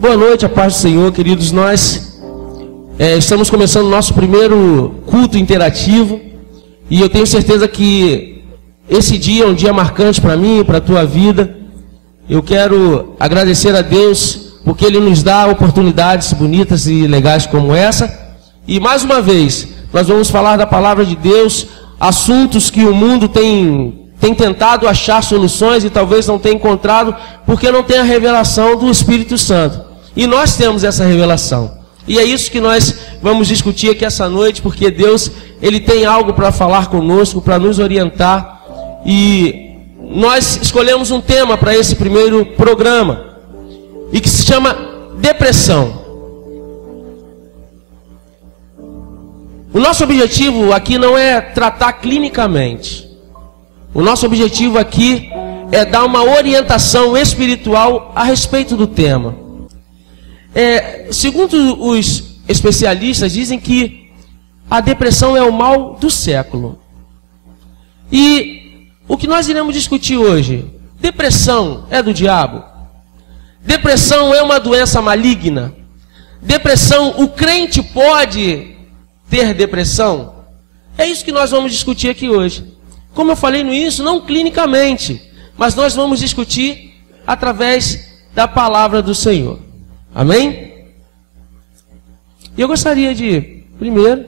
Boa noite, a paz do Senhor, queridos. Nós estamos começando o nosso primeiro culto interativo e eu tenho certeza que esse dia é um dia marcante para mim e para a tua vida. Eu quero agradecer a Deus porque Ele nos dá oportunidades bonitas e legais como essa. E mais uma vez, nós vamos falar da palavra de Deus, assuntos que o mundo tem tentado achar soluções e talvez não tenha encontrado porque não tem a revelação do Espírito Santo. E nós temos essa revelação. E é isso que nós vamos discutir aqui essa noite, porque Deus, Ele tem algo para falar conosco, para nos orientar. E nós escolhemos um tema para esse primeiro programa, e que se chama depressão. O nosso objetivo aqui não é tratar clinicamente. O nosso objetivo aqui é dar uma orientação espiritual a respeito do tema. Segundo os especialistas, dizem que a depressão é o mal do século. E o que nós iremos discutir hoje? Depressão é do diabo? Depressão é uma doença maligna? Depressão, o crente pode ter depressão? É isso que nós vamos discutir aqui hoje. Como eu falei no início, não clinicamente, mas nós vamos discutir através da palavra do Senhor. Amém? E eu gostaria de, primeiro,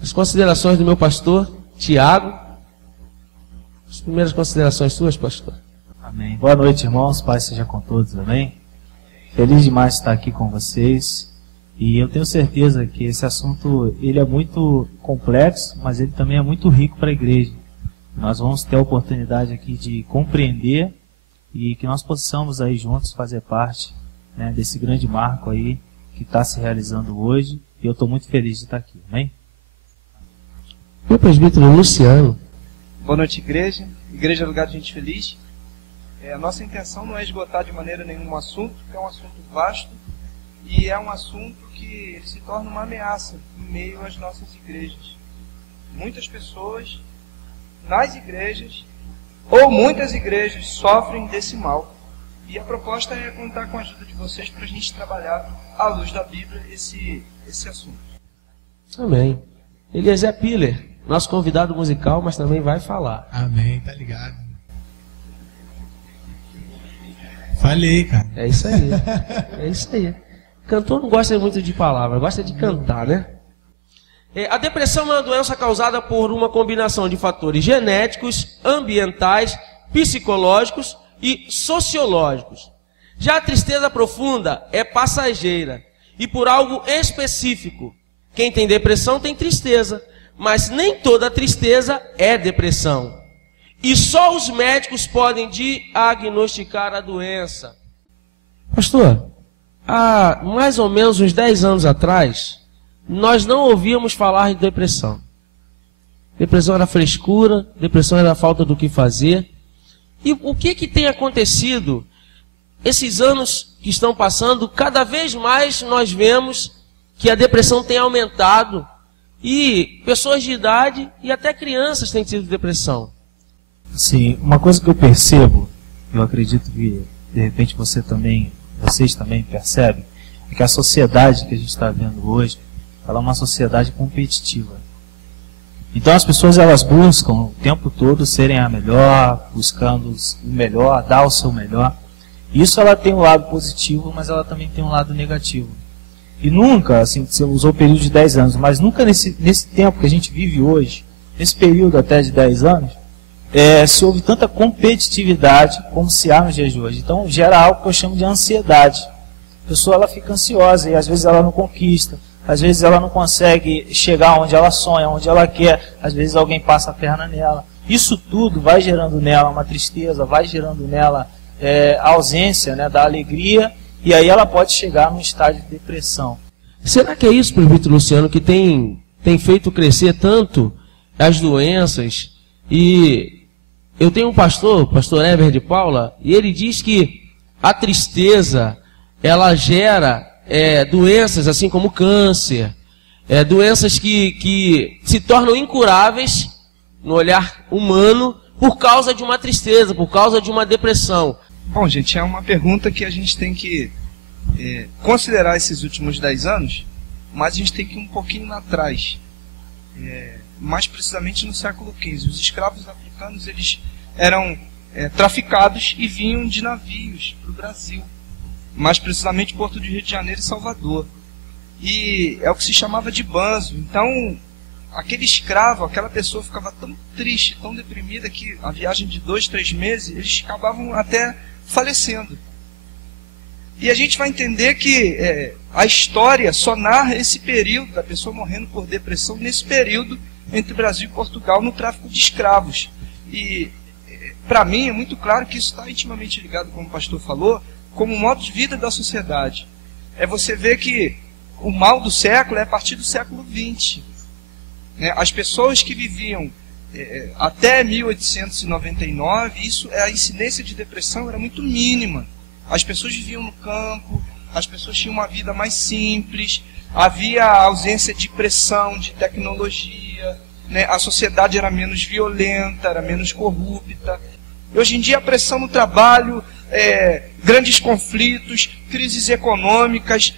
as considerações do meu pastor, Tiago. As primeiras considerações suas, pastor. Amém. Boa noite, irmãos. Paz seja com todos, amém? Feliz demais estar aqui com vocês. E eu tenho certeza que esse assunto, ele é muito complexo, mas ele também é muito rico para a igreja. Nós vamos ter a oportunidade aqui de compreender e que nós possamos aí juntos fazer parte, né, desse grande marco aí que está se realizando hoje, e eu estou muito feliz de estar aqui, amém? Meu presbítero Luciano. Boa noite, igreja. Igreja é lugar de gente feliz. A nossa intenção não é esgotar de maneira nenhuma o assunto, porque é um assunto vasto, e é um assunto que se torna uma ameaça em meio às nossas igrejas. Muitas pessoas nas igrejas, ou muitas igrejas, sofrem desse mal. E a proposta é contar com a ajuda de vocês para a gente trabalhar à luz da Bíblia esse assunto. Amém. Eliezer Piller, nosso convidado musical, mas também vai falar. Amém, tá ligado. Falei, cara. É isso aí. É isso aí. Cantor não gosta muito de palavra, gosta de cantar, né? A depressão é uma doença causada por uma combinação de fatores genéticos, ambientais, psicológicos e sociológicos. Já a tristeza profunda é passageira e por algo específico. Quem tem depressão tem tristeza, mas nem toda tristeza é depressão. E só os médicos podem diagnosticar a doença. Pastor, há mais ou menos uns 10 anos atrás, nós não ouvíamos falar de depressão. Depressão era frescura, depressão era falta do que fazer. E o que tem acontecido? Esses anos que estão passando, cada vez mais nós vemos que a depressão tem aumentado. E pessoas de idade e até crianças têm tido depressão. Sim, uma coisa que eu percebo, eu acredito que de repente vocês também percebem, é que a sociedade que a gente está vendo hoje, ela é uma sociedade competitiva. Então as pessoas, elas buscam o tempo todo serem a melhor, buscando o melhor, dar o seu melhor. Isso ela tem um lado positivo, mas ela também tem um lado negativo. E nunca, assim, você usou o período de 10 anos, mas nunca nesse tempo que a gente vive hoje, nesse período até de 10 anos, se houve tanta competitividade como se há nos dias de hoje. Então gera algo que eu chamo de ansiedade. A pessoa, ela fica ansiosa e às vezes ela não conquista. Às vezes ela não consegue chegar onde ela sonha, onde ela quer. Às vezes alguém passa a perna nela. Isso tudo vai gerando nela uma tristeza, vai gerando nela a ausência, né, da alegria. E aí ela pode chegar num estágio de depressão. Será que é isso, presbítero Luciano, que tem feito crescer tanto as doenças? E eu tenho um pastor Eber de Paula, e ele diz que a tristeza, ela gera doenças assim como câncer, doenças que se tornam incuráveis no olhar humano por causa de uma tristeza, por causa de uma depressão. Bom, gente, é uma pergunta que a gente tem que considerar esses últimos 10 anos, mas a gente tem que ir um pouquinho lá atrás. Mais precisamente no século XV. Os escravos africanos, eles eram traficados e vinham de navios para o Brasil. Mais precisamente Porto de Rio de Janeiro e Salvador. E é o que se chamava de banzo. Então, aquele escravo, aquela pessoa ficava tão triste, tão deprimida, que a viagem de 2, 3 meses, eles acabavam até falecendo. E a gente vai entender que a história só narra esse período, da pessoa morrendo por depressão, nesse período entre Brasil e Portugal, no tráfico de escravos. E, para mim, é muito claro que isso está intimamente ligado, como o pastor falou, como um modo de vida da sociedade. Você ver que o mal do século é a partir do século XX. As pessoas que viviam até 1899, a incidência de depressão era muito mínima. As pessoas viviam no campo, as pessoas tinham uma vida mais simples, havia ausência de pressão, de tecnologia, a sociedade era menos violenta, era menos corrupta. Hoje em dia a pressão no trabalho, grandes conflitos, crises econômicas,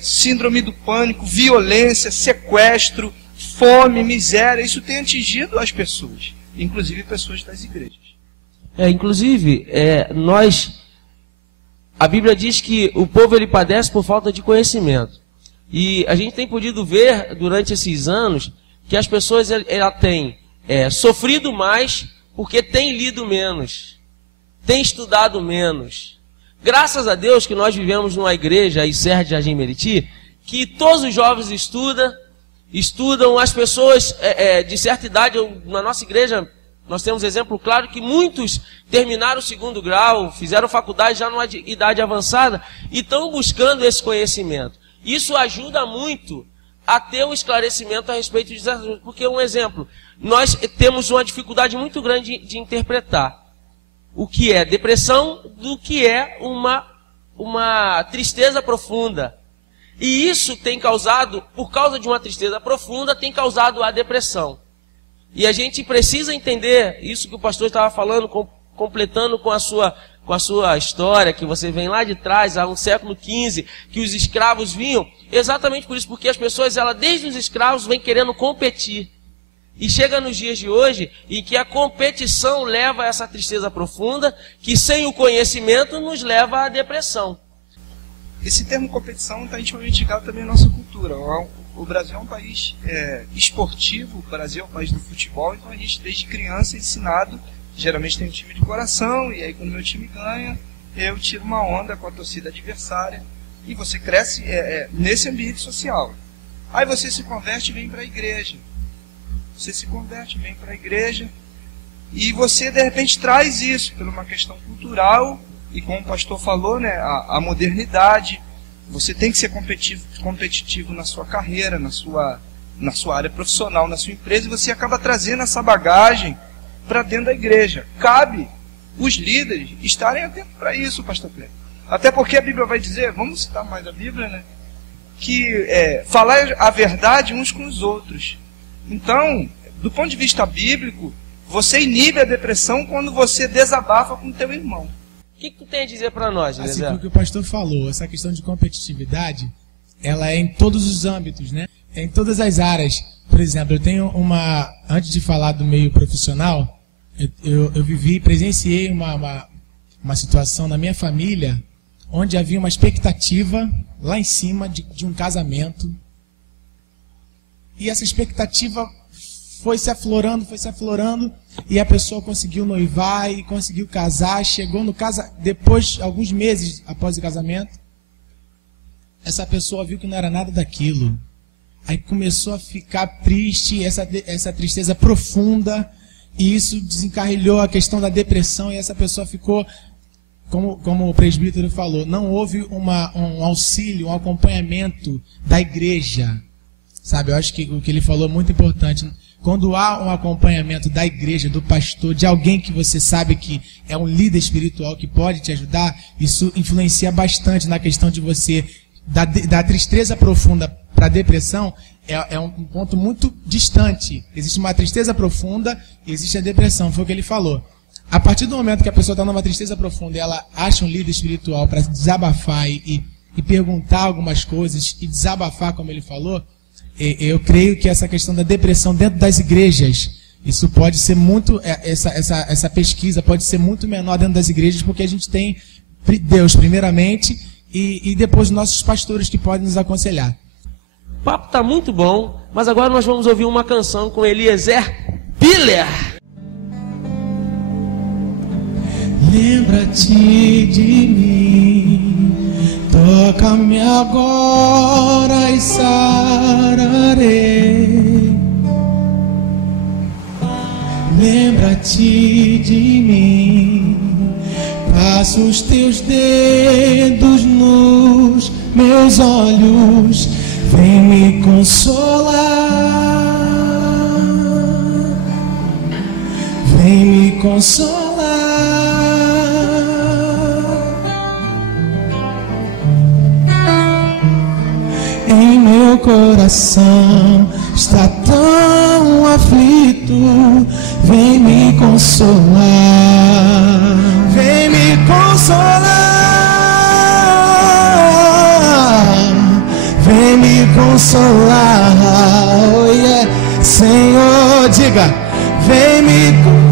síndrome do pânico, violência, sequestro, fome, miséria, isso tem atingido as pessoas, inclusive pessoas das igrejas. A Bíblia diz que o povo ele padece por falta de conhecimento. E a gente tem podido ver durante esses anos que as pessoas ela têm sofrido mais porque têm lido menos, têm estudado menos. Graças a Deus que nós vivemos numa igreja, a ICER de Jardim Meriti, que todos os jovens estudam, as pessoas de certa idade, na nossa igreja, nós temos exemplo claro que muitos terminaram o 2º grau, fizeram faculdade já numa idade avançada e estão buscando esse conhecimento. Isso ajuda muito a ter um esclarecimento a respeito de certas coisas. Porque, um exemplo, nós temos uma dificuldade muito grande de interpretar o que é depressão do que é uma tristeza profunda. E isso tem causado, por causa de uma tristeza profunda, tem causado a depressão. E a gente precisa entender isso que o pastor estava falando, completando com a sua história, que você vem lá de trás, há um século XV, que os escravos vinham, exatamente por isso, porque as pessoas, desde os escravos, vêm querendo competir. E chega nos dias de hoje, em que a competição leva a essa tristeza profunda, que sem o conhecimento nos leva à depressão. Esse termo competição está intimamente ligado também à nossa cultura. O Brasil é um país esportivo, o Brasil é um país do futebol, então a gente desde criança é ensinado, geralmente tem um time de coração, e aí quando meu time ganha, eu tiro uma onda com a torcida adversária, e você cresce nesse ambiente social. Aí você se converte e vem para a igreja. Você se converte, vem para a igreja, e você de repente traz isso, por uma questão cultural, e como o pastor falou, a modernidade. Você tem que ser competitivo na sua carreira, na sua área profissional, na sua empresa, e você acaba trazendo essa bagagem para dentro da igreja. Cabe os líderes estarem atentos para isso, pastor Cleber. Até porque a Bíblia vai dizer, vamos citar mais a Bíblia, que falar a verdade uns com os outros. Então, do ponto de vista bíblico, você inibe a depressão quando você desabafa com o teu irmão. O que tu tem a dizer para nós, assim como o que o pastor falou, essa questão de competitividade, ela é em todos os âmbitos, em todas as áreas. Por exemplo, eu tenho antes de falar do meio profissional, eu presenciei uma situação na minha família, onde havia uma expectativa lá em cima de um casamento, e essa expectativa foi se aflorando, e a pessoa conseguiu noivar e conseguiu casar, chegou no casamento, depois, alguns meses após o casamento, essa pessoa viu que não era nada daquilo. Aí começou a ficar triste, essa tristeza profunda, e isso desencarrilhou a questão da depressão, e essa pessoa ficou, como o presbítero falou, não houve um auxílio, um acompanhamento da igreja. Sabe, eu acho que o que ele falou é muito importante. Quando há um acompanhamento da igreja, do pastor, de alguém que você sabe que é um líder espiritual que pode te ajudar, isso influencia bastante na questão de você, da tristeza profunda para a depressão, é um ponto muito distante. Existe uma tristeza profunda e existe a depressão, foi o que ele falou. A partir do momento que a pessoa está numa tristeza profunda e ela acha um líder espiritual para desabafar e e perguntar algumas coisas e desabafar, como ele falou, eu creio que essa questão da depressão dentro das igrejas, isso pode ser muito, essa pesquisa pode ser muito menor dentro das igrejas, porque a gente tem Deus primeiramente e depois nossos pastores que podem nos aconselhar. O papo está muito bom, mas agora nós vamos ouvir uma canção com Eliezer Piller. Lembra-te de mim, toca-me agora e sararei. Lembra-te de mim, passa os teus dedos nos meus olhos, vem me consolar, vem me consolar. Em meu coração está tão aflito, vem me consolar, vem me consolar, vem me consolar, oh yeah. Senhor, diga, vem me consolar.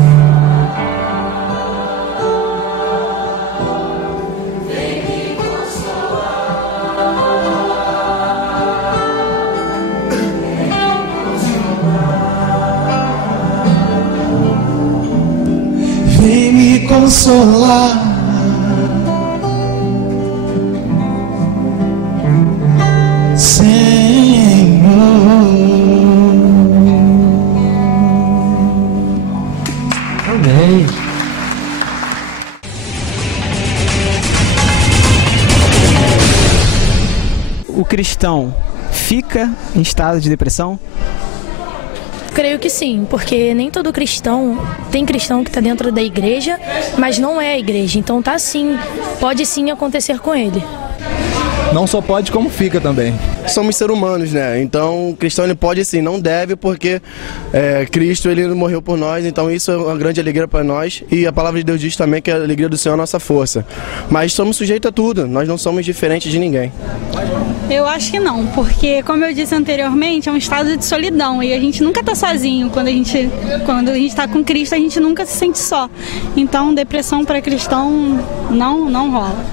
Consolar, Senhor. Amém. O cristão fica em estado de depressão? Creio que sim, porque nem todo cristão, tem cristão que está dentro da igreja, mas não é a igreja, então tá sim, pode sim acontecer com ele. Não só pode, como fica também. Somos seres humanos, né? Então, o cristão ele pode sim, não deve, porque Cristo ele morreu por nós, então isso é uma grande alegria para nós. E a palavra de Deus diz também que a alegria do Senhor é a nossa força. Mas somos sujeitos a tudo, nós não somos diferentes de ninguém. Eu acho que não, porque, como eu disse anteriormente, é um estado de solidão e a gente nunca está sozinho. Quando a gente está com Cristo, a gente nunca se sente só. Então, depressão para cristão não rola.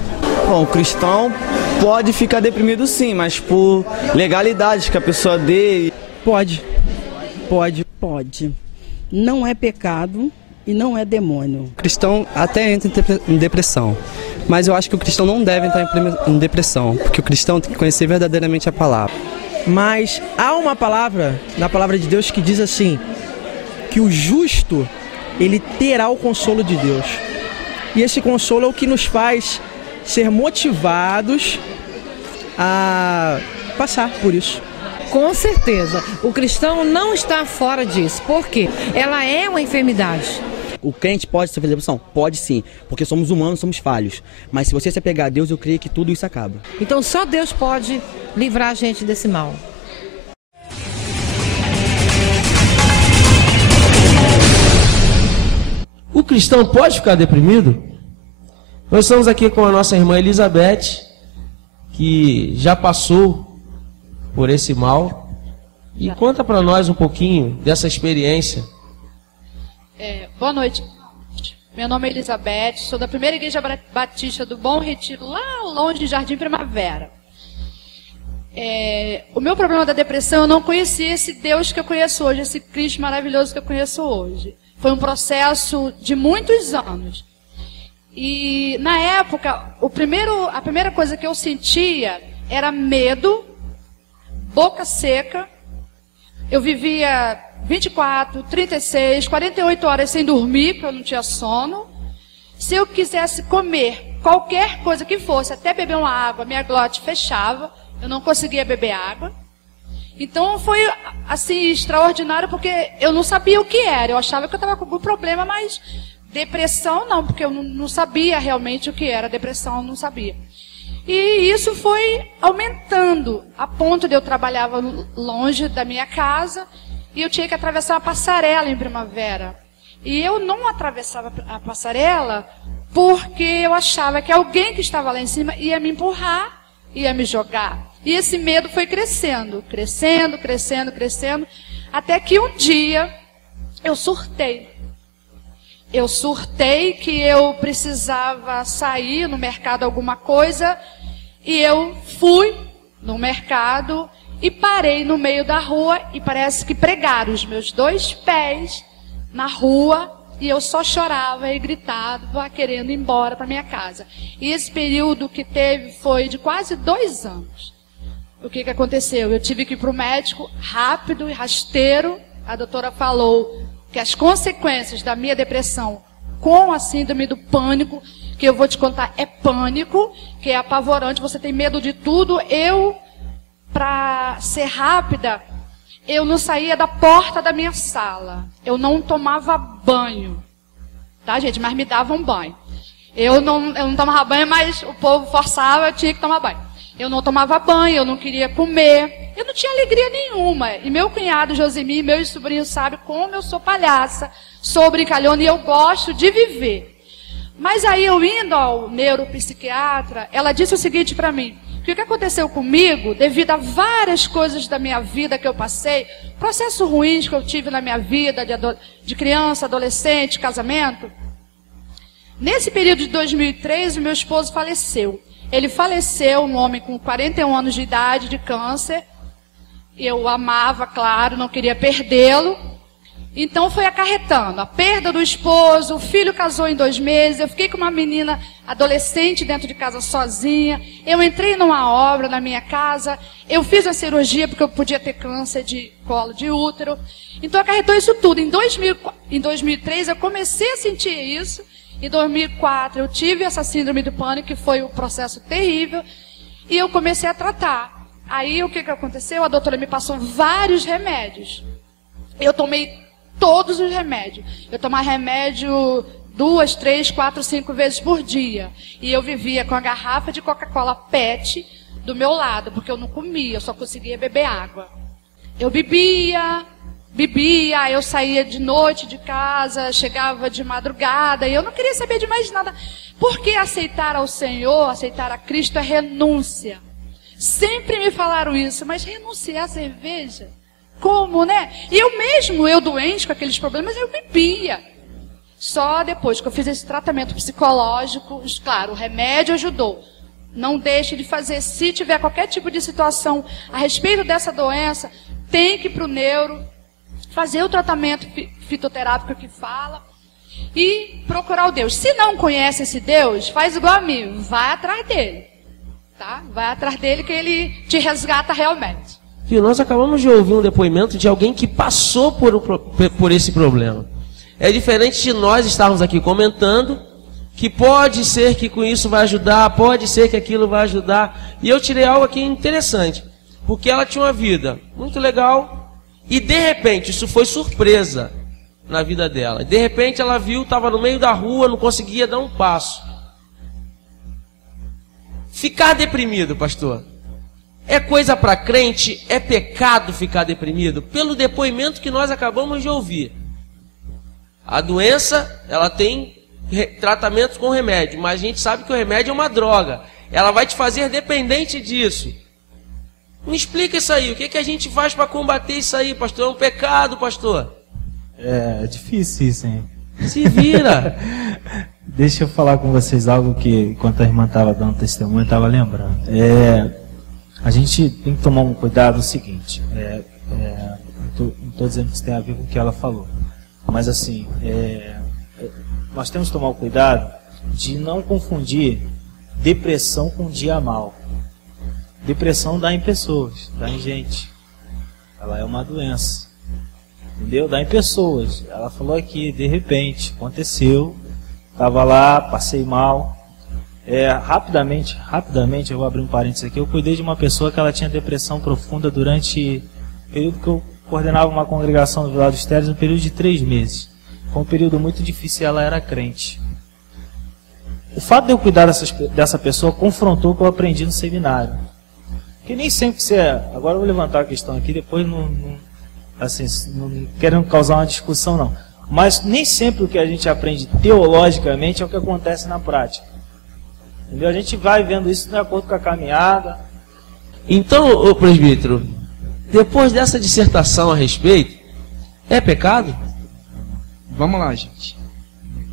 Bom, o cristão pode ficar deprimido sim, mas por legalidades que a pessoa dê... Pode. Não é pecado e não é demônio. O cristão até entra em depressão, mas eu acho que o cristão não deve entrar em depressão, porque o cristão tem que conhecer verdadeiramente a palavra. Mas há uma palavra, na palavra de Deus, que diz assim, que o justo, ele terá o consolo de Deus. E esse consolo é o que nos faz ser motivados a passar por isso. Com certeza, o cristão não está fora disso, porque ela é uma enfermidade. O crente pode sofrer depressão? Pode sim, porque somos humanos, somos falhos. Mas se você se apegar a Deus, eu creio que tudo isso acaba. Então só Deus pode livrar a gente desse mal. O cristão pode ficar deprimido? Nós estamos aqui com a nossa irmã Elizabeth, que já passou por esse mal. E conta para nós um pouquinho dessa experiência. Boa noite. Meu nome é Elizabeth, sou da primeira igreja batista do Bom Retiro, lá longe de Jardim Primavera. O meu problema da depressão, eu não conhecia esse Deus que eu conheço hoje, esse Cristo maravilhoso que eu conheço hoje. Foi um processo de muitos anos. E na época, a primeira coisa que eu sentia era medo, boca seca. Eu vivia 24, 36, 48 horas sem dormir, porque eu não tinha sono. Se eu quisesse comer qualquer coisa que fosse, até beber uma água, minha glote fechava, eu não conseguia beber água. Então foi assim extraordinário, porque eu não sabia o que era. Eu achava que eu estava com algum problema, mas depressão não, porque eu não sabia realmente o que era depressão, eu não sabia. E isso foi aumentando, a ponto de eu trabalhava longe da minha casa e eu tinha que atravessar a passarela em Primavera. E eu não atravessava a passarela porque eu achava que alguém que estava lá em cima ia me empurrar ia me jogar. E esse medo foi crescendo, crescendo, crescendo, crescendo, até que um dia eu surtei. Eu surtei que eu precisava sair no mercado alguma coisa, e eu fui no mercado e parei no meio da rua, e parece que pregaram os meus 2 pés na rua, e eu só chorava e gritava, querendo ir embora para minha casa. E esse período que teve foi de quase 2 anos. O que aconteceu? Eu tive que ir para o médico rápido e rasteiro. A doutora falou que as consequências da minha depressão com a síndrome do pânico, que eu vou te contar, é pânico, que é apavorante, você tem medo de tudo. Eu, para ser rápida, eu não saía da porta da minha sala. Eu não tomava banho. Tá, gente? Mas me davam banho. Eu não tomava banho, mas o povo forçava, eu tinha que tomar banho. Eu não tomava banho, eu não queria comer. Eu não tinha alegria nenhuma. E meu cunhado Josemir, meus sobrinhos, sabem como eu sou palhaça, sou brincalhona e eu gosto de viver. Mas aí eu indo ao neuropsiquiatra, ela disse o seguinte para mim, que o que aconteceu comigo, devido a várias coisas da minha vida que eu passei, processos ruins que eu tive na minha vida, de criança, adolescente, casamento, nesse período de 2003, o meu esposo faleceu. Ele faleceu, um homem com 41 anos de idade, de câncer. Eu o amava, claro, não queria perdê-lo. Então foi acarretando a perda do esposo, o filho casou em 2 meses, eu fiquei com uma menina adolescente dentro de casa sozinha, eu entrei numa obra na minha casa, eu fiz a cirurgia porque eu podia ter câncer de colo de útero. Então acarretou isso tudo. Em 2003 eu comecei a sentir isso, em 2004 eu tive essa síndrome do pânico, que foi um processo terrível, e eu comecei a tratar. Aí o que aconteceu? A doutora me passou vários remédios. Eu tomei todos os remédios. Eu tomava remédio 2, 3, 4, 5 vezes por dia. E eu vivia com a garrafa de Coca-Cola PET do meu lado, porque eu não comia, eu só conseguia beber água. Eu bebia, eu saía de noite de casa, chegava de madrugada, e eu não queria saber de mais nada. Porque aceitar ao Senhor, aceitar a Cristo é renúncia. Sempre me falaram isso, mas renunciar à cerveja? Como, né? E eu doente com aqueles problemas, eu bebia. Só depois que eu fiz esse tratamento psicológico, claro, o remédio ajudou. Não deixe de fazer. Se tiver qualquer tipo de situação a respeito dessa doença, tem que ir para o neuro, fazer o tratamento fitoterápico que fala e procurar o Deus. Se não conhece esse Deus, faz igual a mim, vai atrás dele. Tá? Vai atrás dele que ele te resgata realmente. Viu, nós acabamos de ouvir um depoimento de alguém que passou por esse problema. É diferente de nós estarmos aqui comentando que pode ser que com isso vai ajudar, pode ser que aquilo vai ajudar. E eu tirei algo aqui interessante, porque ela tinha uma vida muito legal e de repente, isso foi surpresa na vida dela. De repente ela viu, estava no meio da rua, não conseguia dar um passo. Ficar deprimido, pastor, é coisa para crente? É pecado ficar deprimido? Pelo depoimento que nós acabamos de ouvir. A doença, ela tem tratamento com remédio, mas a gente sabe que o remédio é uma droga. Ela vai te fazer dependente disso. Me explica isso aí. O que a gente faz para combater isso aí, pastor? É um pecado, pastor? É difícil isso, hein? Se vira. Deixa eu falar com vocês algo que, enquanto a irmã estava dando testemunho, eu estava lembrando. A gente tem que tomar um cuidado o seguinte. Não estou dizendo que isso tem a ver com o que ela falou. Mas assim, nós temos que tomar o cuidado de não confundir depressão com dia mal. Depressão dá em pessoas, dá em gente. Ela é uma doença. Entendeu? Dá em pessoas. Ela falou aqui, de repente, aconteceu. Estava lá, passei mal. Rapidamente, eu vou abrir um parênteses aqui. Eu cuidei de uma pessoa que ela tinha depressão profunda durante o período que eu coordenava uma congregação do Vila dos Teles, um período de 3 meses. Foi um período muito difícil e ela era crente. O fato de eu cuidar dessa pessoa confrontou o que eu aprendi no seminário. Porque nem sempre você... Agora eu vou levantar a questão aqui, depois não querendo causar uma discussão não. Mas nem sempre o que a gente aprende teologicamente é o que acontece na prática. Entendeu? A gente vai vendo isso de acordo com a caminhada. Então, ô presbítero, depois dessa dissertação a respeito, é pecado? Vamos lá, gente.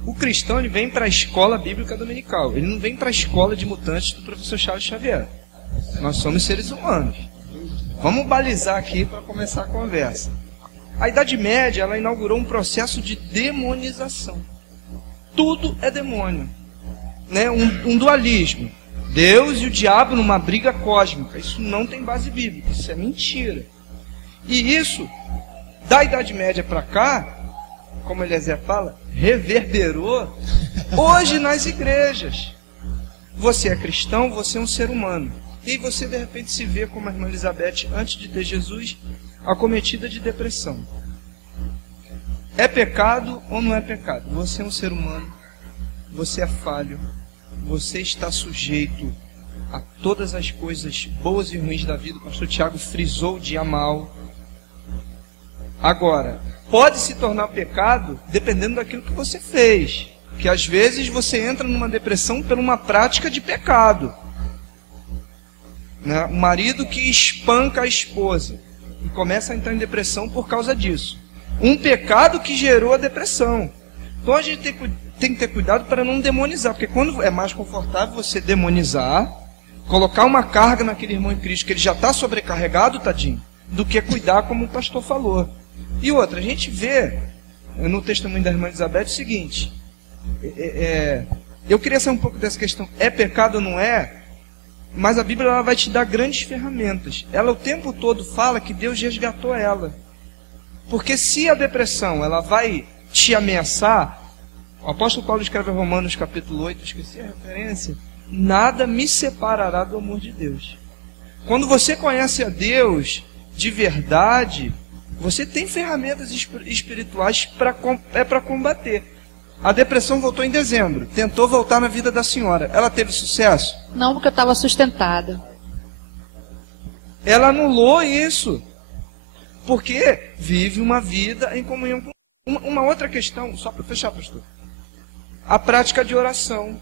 O cristão, ele vem para a escola bíblica dominical. Ele não vem para a escola de mutantes do professor Charles Xavier. Nós somos seres humanos. Vamos balizar aqui para começar a conversa. A Idade Média, ela inaugurou um processo de demonização. Tudo é demônio, né? Um dualismo. Deus e o diabo numa briga cósmica. Isso não tem base bíblica, isso é mentira. E isso, da Idade Média para cá, como Eliezer fala, reverberou hoje nas igrejas. Você é cristão, você é um ser humano. E você de repente se vê como a irmã Elizabeth, antes de ter Jesus, acometida de depressão. É pecado ou não é pecado? Você é um ser humano, você é falho, você está sujeito a todas as coisas boas e ruins da vida. O pastor Tiago frisou o dia mal. Agora, pode se tornar pecado dependendo daquilo que você fez. Que às vezes você entra numa depressão por uma prática de pecado. Né? O marido que espanca a esposa e começa a entrar em depressão por causa disso. Um pecado que gerou a depressão. Então a gente tem que ter cuidado para não demonizar, porque quando é mais confortável você demonizar, colocar uma carga naquele irmão em Cristo que ele já está sobrecarregado, tadinho, do que cuidar como o pastor falou. E outra, a gente vê no testemunho da irmã Elizabeth o seguinte, eu queria saber um pouco dessa questão, é pecado ou não é? Mas a Bíblia ela vai te dar grandes ferramentas. Ela o tempo todo fala que Deus resgatou ela. Porque se a depressão ela vai te ameaçar, o apóstolo Paulo escreve em Romanos capítulo 8, esqueci a referência, nada me separará do amor de Deus. Quando você conhece a Deus de verdade, você tem ferramentas espirituais para combater. A depressão voltou em dezembro, tentou voltar na vida da senhora. Ela teve sucesso? Não, porque eu estava sustentada. Ela anulou isso, porque vive uma vida em comunhão com... Uma outra questão, só para fechar, pastor. A prática de oração.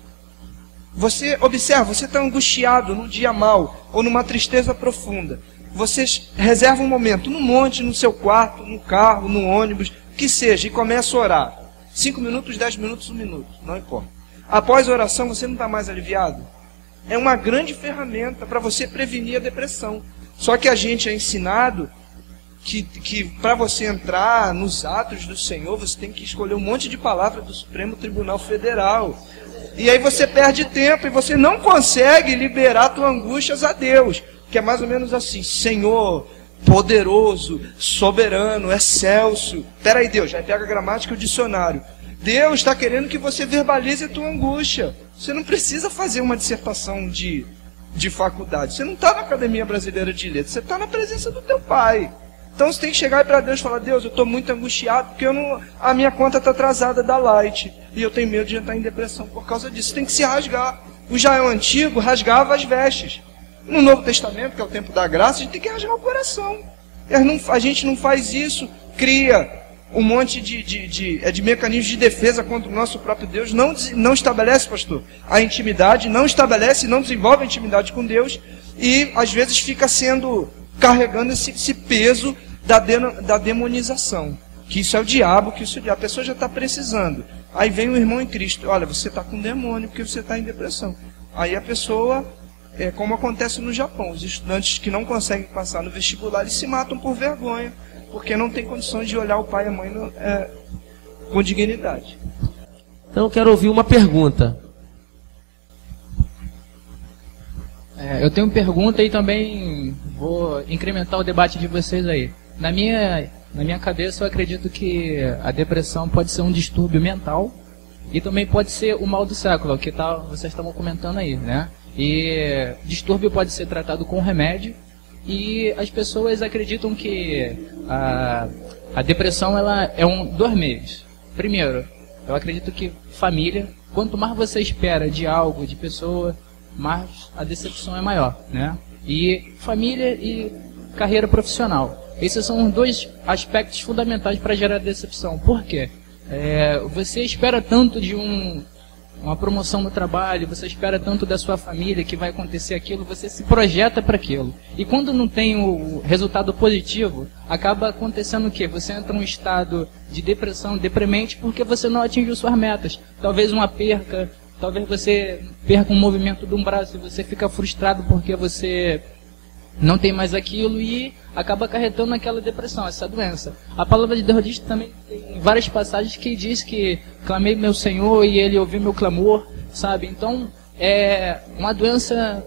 Você observa, você está angustiado num dia mau, ou numa tristeza profunda. Você reserva um momento no monte, no seu quarto, no carro, no ônibus, que seja, e começa a orar. 5 minutos, 10 minutos, 1 minuto, não importa. Após a oração, você não está mais aliviado? É uma grande ferramenta para você prevenir a depressão. Só que a gente é ensinado que para você entrar nos atos do Senhor, você tem que escolher um monte de palavras do Supremo Tribunal Federal. E aí você perde tempo e você não consegue liberar tuas angústias a Deus. Que é mais ou menos assim, Senhor, poderoso, soberano, excelso. Peraí, Deus, aí pega a gramática e o dicionário. Deus está querendo que você verbalize a tua angústia. Você não precisa fazer uma dissertação de faculdade. Você não está na Academia Brasileira de Letras, você está na presença do teu Pai. Então você tem que chegar para Deus e falar, Deus, eu estou muito angustiado porque a minha conta está atrasada da Light. E eu tenho medo de entrar em depressão por causa disso. Você tem que se rasgar. O Jael antigo rasgava as vestes. No Novo Testamento, que é o tempo da graça, a gente tem que rasgar o coração. A gente não faz isso, cria um monte de mecanismos de defesa contra o nosso próprio Deus, não estabelece, pastor, a intimidade, não estabelece, não desenvolve a intimidade com Deus, e às vezes fica carregando esse peso da demonização, que isso é o diabo, a pessoa já está precisando. Aí vem o irmão em Cristo, olha, você está com demônio porque você está em depressão. Aí a pessoa... como acontece no Japão, os estudantes que não conseguem passar no vestibular, eles se matam por vergonha, porque não tem condições de olhar o pai e a mãe com dignidade. Então eu quero ouvir uma pergunta. Eu tenho uma pergunta e também vou incrementar o debate de vocês aí. Na minha cabeça eu acredito que a depressão pode ser um distúrbio mental e também pode ser o mal do século, que vocês estavam comentando aí, né? E distúrbio pode ser tratado com remédio e as pessoas acreditam que a depressão ela é dois meios. Primeiro, eu acredito que família, quanto mais você espera de algo, de pessoa, mais a decepção é maior, né? E família e carreira profissional. Esses são os dois aspectos fundamentais para gerar decepção. Por quê? Você espera tanto de uma promoção no trabalho, você espera tanto da sua família que vai acontecer aquilo, você se projeta para aquilo. E quando não tem o resultado positivo, acaba acontecendo o quê? Você entra num estado de depressão, deprimente, porque você não atingiu suas metas. Talvez uma perca, talvez você perca um movimento de um braço e você fica frustrado porque você não tem mais aquilo e acaba acarretando aquela depressão, essa doença. A palavra de Deus diz também, tem várias passagens que diz que clamei meu Senhor e Ele ouviu meu clamor, sabe? Então, é uma doença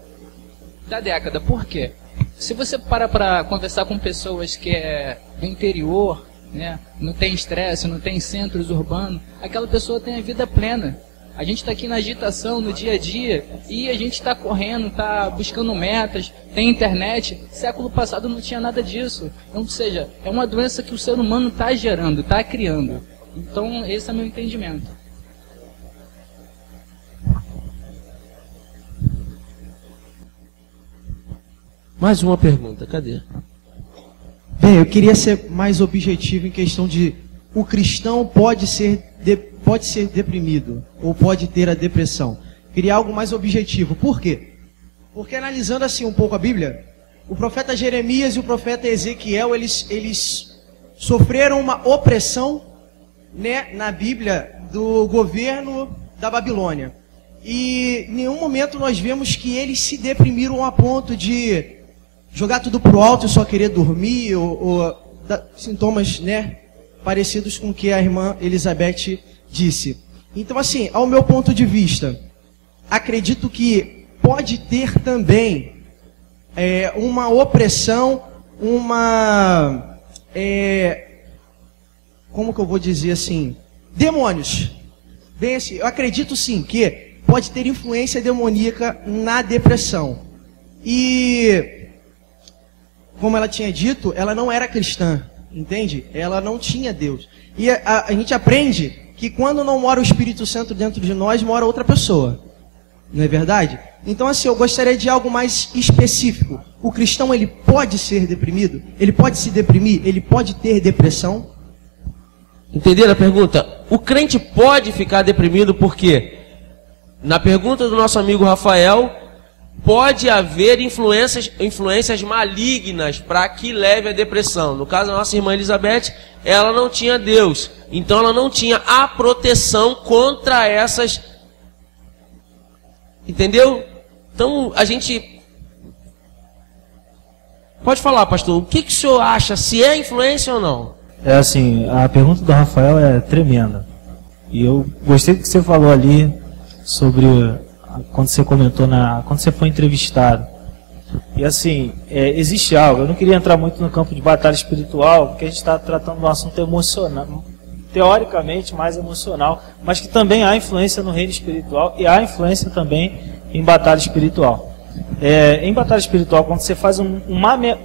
da década. Por quê? Se você para conversar com pessoas que é do interior, né, não tem estresse, não tem centros urbanos, aquela pessoa tem a vida plena. A gente está aqui na agitação, no dia a dia, e a gente está correndo, está buscando metas, tem internet. Século passado não tinha nada disso. Ou seja, é uma doença que o ser humano está gerando, está criando. Então, esse é meu entendimento. Mais uma pergunta, cadê? Bem, eu queria ser mais objetivo em questão de o cristão pode ser deprimido ou pode ter a depressão. Queria algo mais objetivo. Por quê? Porque analisando assim um pouco a Bíblia, o profeta Jeremias e o profeta Ezequiel, eles sofreram uma opressão, né, na Bíblia do governo da Babilônia. E em nenhum momento nós vemos que eles se deprimiram a ponto de jogar tudo pro alto e só querer dormir, ou sintomas, né, parecidos com o que a irmã Elizabeth disse. Então, assim, ao meu ponto de vista, acredito que pode ter também uma opressão, como que eu vou dizer assim, demônios. Bem assim, eu acredito sim que pode ter influência demoníaca na depressão. E, como ela tinha dito, ela não era cristã, entende? Ela não tinha Deus. E a gente aprende que quando não mora o Espírito Santo dentro de nós, mora outra pessoa. Não é verdade? Então, assim, eu gostaria de algo mais específico. O cristão, ele pode ser deprimido? Ele pode se deprimir? Ele pode ter depressão? Entenderam a pergunta? O crente pode ficar deprimido porque, na pergunta do nosso amigo Rafael, pode haver influências malignas para que leve à depressão. No caso, a nossa irmã Elizabeth, ela não tinha Deus. Então, ela não tinha a proteção contra essas... Entendeu? Então, a gente... Pode falar, pastor. O que o senhor acha? Se é influência ou não? É assim, a pergunta do Rafael é tremenda. E eu gostei do que você falou ali sobre... quando você comentou quando você foi entrevistado. E assim, existe algo, eu não queria entrar muito no campo de batalha espiritual, porque a gente está tratando de um assunto emocional, teoricamente mais emocional, mas que também há influência no reino espiritual e há influência também em batalha espiritual. Em batalha espiritual, quando você faz um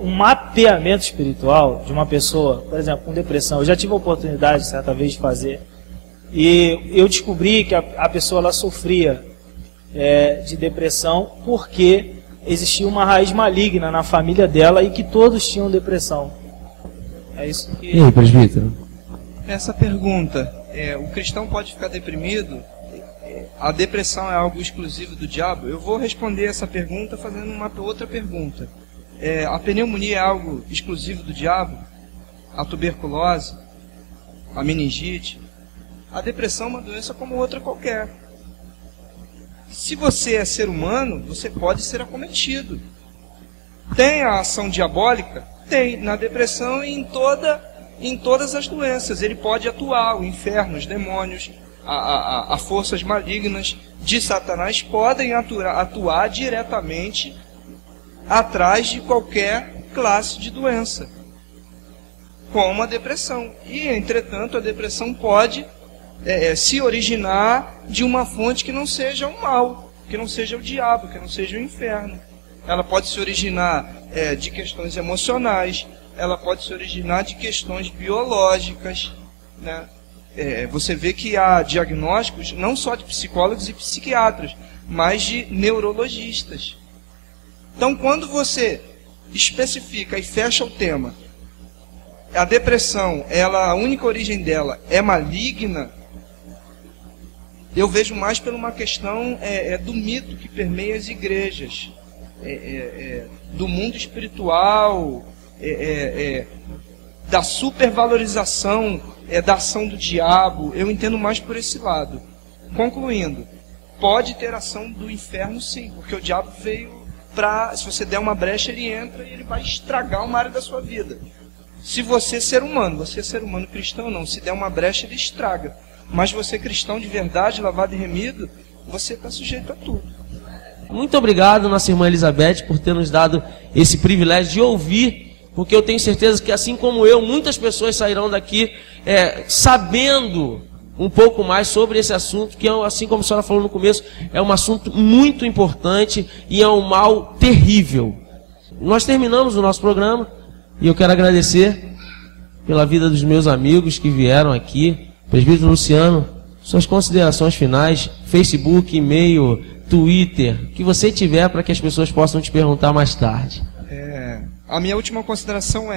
mapeamento espiritual de uma pessoa, por exemplo, com depressão, eu já tive a oportunidade certa vez de fazer, e eu descobri que a pessoa ela sofria de depressão porque existia uma raiz maligna na família dela e que todos tinham depressão. É isso que... E aí, presbítero? Essa pergunta, o cristão pode ficar deprimido? A depressão é algo exclusivo do diabo? Eu vou responder essa pergunta fazendo uma outra pergunta. A pneumonia é algo exclusivo do diabo? A tuberculose? A meningite? A depressão é uma doença como outra qualquer. Se você é ser humano, você pode ser acometido. Tem a ação diabólica? Tem. Na depressão e em todas as doenças. Ele pode atuar. O inferno, os demônios, as forças malignas de Satanás podem atuar diretamente atrás de qualquer classe de doença, como a depressão. E, entretanto, a depressão pode se originar de uma fonte que não seja o mal, que não seja o diabo, que não seja o inferno. Ela pode se originar de questões emocionais, ela pode se originar de questões biológicas, né? Você vê que há diagnósticos não só de psicólogos e psiquiatras, mas de neurologistas. Então, quando você especifica e fecha o tema, a depressão, a única origem dela é maligna, Eu vejo mais por uma questão do mito que permeia as igrejas, do mundo espiritual, da supervalorização da ação do diabo. Eu entendo mais por esse lado. Concluindo, pode ter ação do inferno sim, porque o diabo veio para, se você der uma brecha, ele entra e ele vai estragar uma área da sua vida. Se você ser humano cristão não, se der uma brecha, ele estraga. Mas você cristão de verdade, lavado e remido, você está sujeito a tudo. Muito obrigado, nossa irmã Elizabeth, por ter nos dado esse privilégio de ouvir, porque eu tenho certeza que, assim como eu, muitas pessoas sairão daqui sabendo um pouco mais sobre esse assunto, que, assim como a senhora falou no começo, é um assunto muito importante e é um mal terrível. Nós terminamos o nosso programa e eu quero agradecer pela vida dos meus amigos que vieram aqui. Presbítero Luciano, suas considerações finais, Facebook, e-mail, Twitter, que você tiver para que as pessoas possam te perguntar mais tarde. A minha última consideração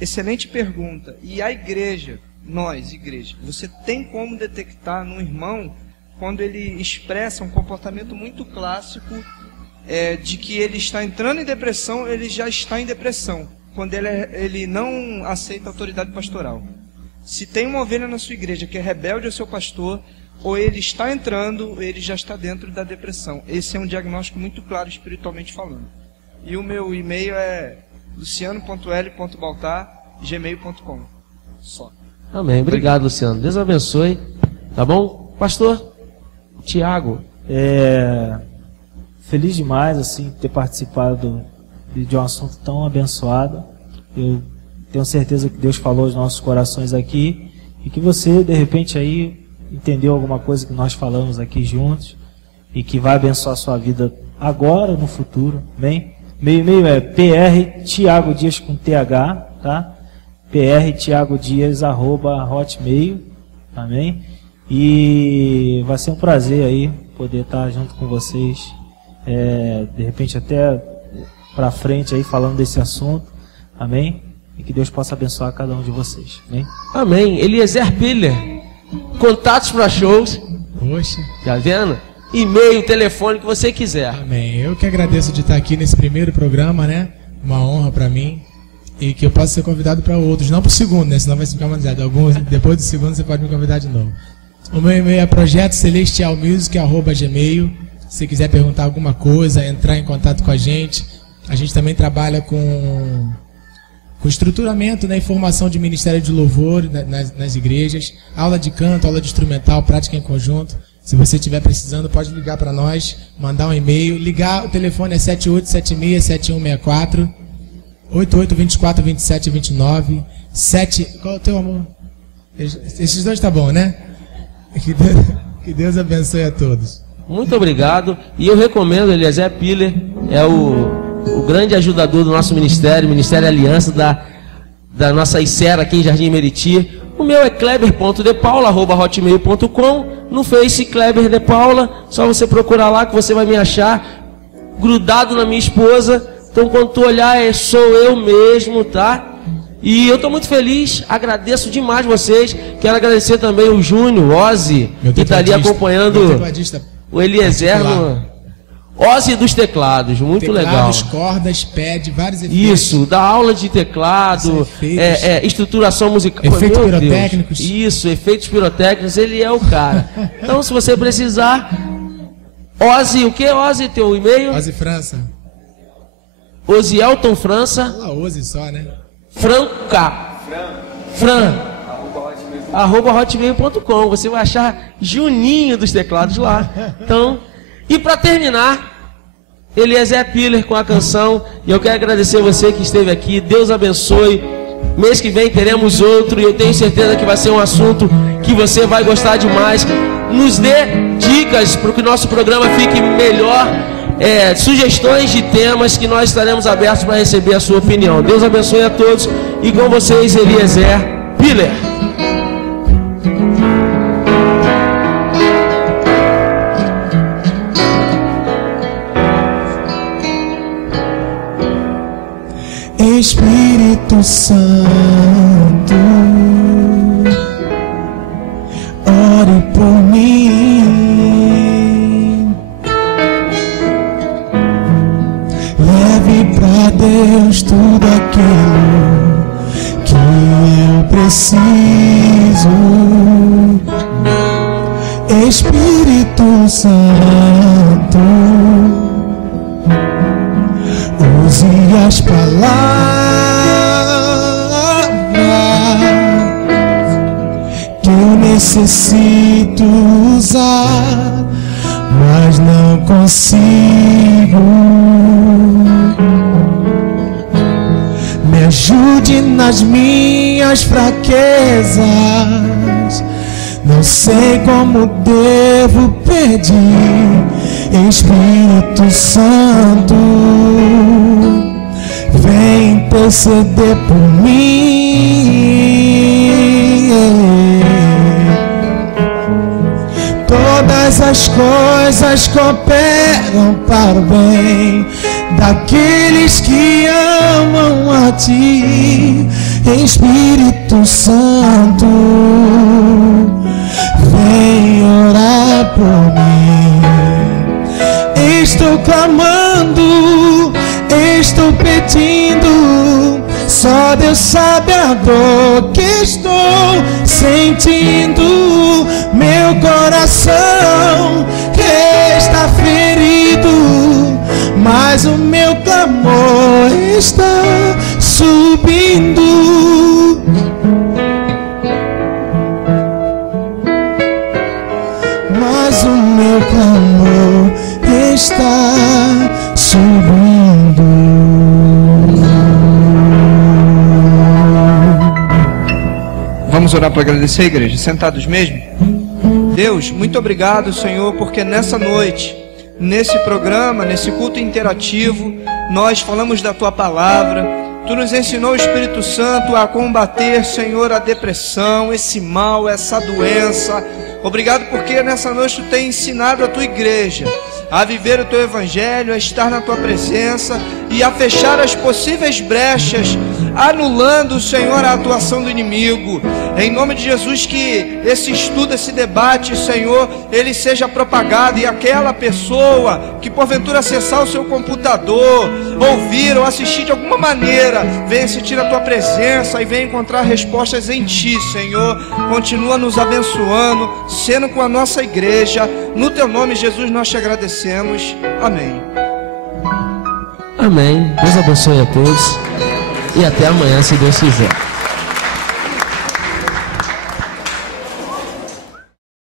excelente pergunta. E a igreja, nós, igreja, você tem como detectar no irmão quando ele expressa um comportamento muito clássico de que ele está entrando em depressão, ele já está em depressão, quando ele não aceita a autoridade pastoral. Se tem uma ovelha na sua igreja que é rebelde ao seu pastor, ou ele está entrando, ou ele já está dentro da depressão. Esse é um diagnóstico muito claro, espiritualmente falando. E o meu e-mail é luciano.l.baltar@gmail.com. Só. Amém. Obrigado, Luciano. Deus abençoe. Tá bom? Pastor Tiago. Feliz demais, assim, ter participado de um assunto tão abençoado. Eu tenho certeza que Deus falou aos nossos corações aqui e que você, de repente, aí entendeu alguma coisa que nós falamos aqui juntos e que vai abençoar a sua vida agora, no futuro. Amém? Meu e-mail é prtiagodias com TH, tá? prtiagodias@hotmail, amém? E vai ser um prazer aí poder estar junto com vocês, de repente até para frente aí falando desse assunto, amém? E que Deus possa abençoar cada um de vocês, amém? Amém. Eliezer Piller, contatos para shows. Poxa. Tá vendo? E-mail, telefone, que você quiser. Amém. Eu que agradeço de estar aqui nesse primeiro programa, né? Uma honra para mim. E que eu possa ser convidado para outros. Não para o segundo, né? Senão vai ficar manizado. Depois do segundo você pode me convidar de novo. O meu e-mail é projetocelestialmusic@gmail. Se quiser perguntar alguma coisa, entrar em contato com a gente. A gente também trabalha com estruturamento, né, informação de ministério de louvor nas igrejas, aula de canto, aula de instrumental, prática em conjunto. Se você estiver precisando, pode ligar para nós, mandar um e-mail. Ligar, o telefone é 7876-7164, 8824-2729, Qual é o teu amor? Esses dois tá bom, né? Que Deus abençoe a todos. Muito obrigado. E eu recomendo, Eliezer Piller, é o grande ajudador do nosso ministério, Ministério Aliança, da nossa ICERA aqui em Jardim Meriti. O meu é kleber.depaula@hotmail.com. No Face, Kleber de Paula. Só você procurar lá que você vai me achar grudado na minha esposa. Então, quando tu olhar, sou eu mesmo, tá? E eu estou muito feliz, agradeço demais vocês. Quero agradecer também o Júnior, Ozzy, que está ali acompanhando o Eliezer no Ozzy dos teclados, muito teclados, legal. Cordas, pad, vários efeitos. Isso, dá aula de teclado, estruturação musical. Efeitos pirotécnicos. Isso, efeitos pirotécnicos, ele é o cara. Então, se você precisar, Ozzy, o que é Ozzy? Teu e-mail? Ozzy França. Ozielton França. Fala Ozzy só, né? @hotmail.com. Você vai achar Juninho dos teclados lá. Então, e para terminar, Eliezer Piller com a canção. E eu quero agradecer você que esteve aqui. Deus abençoe. Mês que vem teremos outro e eu tenho certeza que vai ser um assunto que você vai gostar demais. Nos dê dicas para que o nosso programa fique melhor. Sugestões de temas que nós estaremos abertos para receber a sua opinião. Deus abençoe a todos e com vocês, Eliezer Piller. Espírito Santo, ore por mim. pra Deus tudo aquilo que eu preciso. Espírito Santo, use as palavras que eu necessito usar, mas não consigo. Me ajude nas minhas fraquezas. Não sei como devo pedir. Espírito Santo, vem interceder por mim. Todas as coisas cooperam para o bem daqueles que amam a Ti. Espírito Santo, vem orar por mim. Estou clamando, estou pedindo, só Deus sabe a dor que estou sentindo. Meu coração que está ferido, mas o meu clamor está subindo. Mas o meu clamor está subindo. Vamos orar para agradecer, igreja, sentados mesmo? Deus, muito obrigado, Senhor, porque nessa noite, nesse programa, nesse culto interativo, nós falamos da Tua palavra. Tu nos ensinou, Espírito Santo, a combater, Senhor, a depressão, esse mal, essa doença. Obrigado porque nessa noite Tu tem ensinado a Tua igreja a viver o Teu Evangelho, a estar na Tua presença e a fechar as possíveis brechas, anulando, Senhor, a atuação do inimigo. Em nome de Jesus, que esse estudo, esse debate, Senhor, ele seja propagado e aquela pessoa que porventura acessar o seu computador, ouvir ou assistir de alguma maneira, venha sentir a Tua presença e venha encontrar respostas em Ti, Senhor. Continua nos abençoando, sendo com a nossa igreja. No Teu nome, Jesus, nós Te agradecemos. Amém. Amém. Deus abençoe a todos. E até amanhã, se Deus quiser.